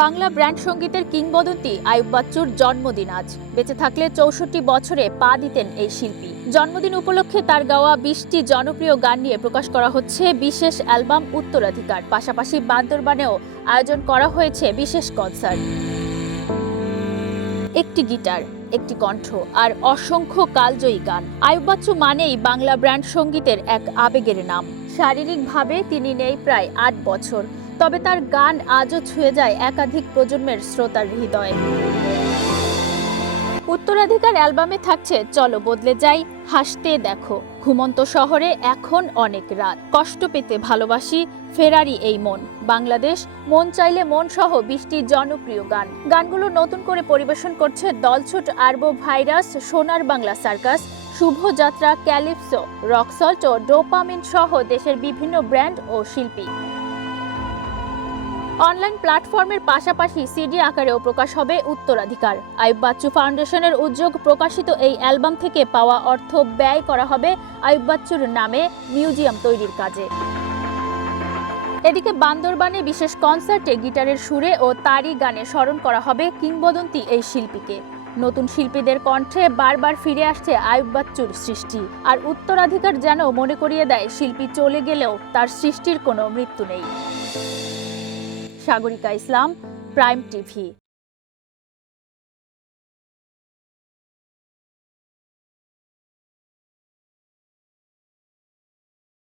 Bangla brand সঙ্গীতের কিংবদন্তি আইয়ুব বাচ্চুর জন্মদিন আজ। বেঁচে থাকলে ৬৪ বছরে পা দিতেন এই শিল্পী। জন্মদিন উপলক্ষে তার গাওয়া ২০টি জনপ্রিয় গান নিয়ে প্রকাশ করা হচ্ছে বিশেষ অ্যালবাম উত্তরাধিকার। পাশাপাশি বান্দরবানেও আয়োজন করা হয়েছে বিশেষ কনসার্ট। একটি গিটার, একটি কণ্ঠ আর অসংখ্য কালজয়ী গান। আইয়ুব বাচ্চু মানেই বাংলা ব্র্যান্ড সঙ্গীতের এক আবেগের নাম। শারীরিকভাবে তিনি নেই প্রায় ৮ বছর, তবে তার গান আজও ছুঁয়ে যায় একাধিক প্রজন্মের শ্রোতার হৃদয়। উত্তরাধিকার অ্যালবামে থাকছে চলো বদলে যাই, হাসতে দেখো, ঘুমন্ত শহরে এখন অনেক রাত, কষ্ট পেতে ভালোবাসি, ফেরারি এই মন, বাংলাদেশ, মন চাইলে মন সহ ২০টি জনপ্রিয় গান। গানগুলো নতুন করে পরিবেশন করছে দলছুট, আরবো ভাইরাস, সোনার বাংলা সার্কাস, শুভযাত্রা, ক্যালিপসো, রকসল্ট ও ডোপামিন সহ দেশের বিভিন্ন ব্র্যান্ড ও শিল্পী। অনলাইন প্ল্যাটফর্মের পাশাপাশি সিডি আকারেও প্রকাশ হবে উত্তরাধিকার। আইয়ুব বাচ্চু ফাউন্ডেশনের উদ্যোগ প্রকাশিত এই অ্যালবাম থেকে পাওয়া অর্থ ব্যয় করা হবে আইয়ুব বাচ্চুর নামে মিউজিয়াম তৈরির কাজে। এদিকে বান্দরবানে বিশেষ কনসার্টে গিটারের সুরে ও তারি গানে স্মরণ করা হবে কিংবদন্তি এই শিল্পীকে। নতুন শিল্পীদের কণ্ঠে বারবার ফিরে আসছে আইয়ুব বাচ্চুর সৃষ্টি। আর উত্তরাধিকার যেন মনে করিয়ে দেয়, শিল্পী চলে গেলেও তার সৃষ্টির কোনো মৃত্যু নেই। সাগরিকা ইসলাম, প্রাইম টিভি।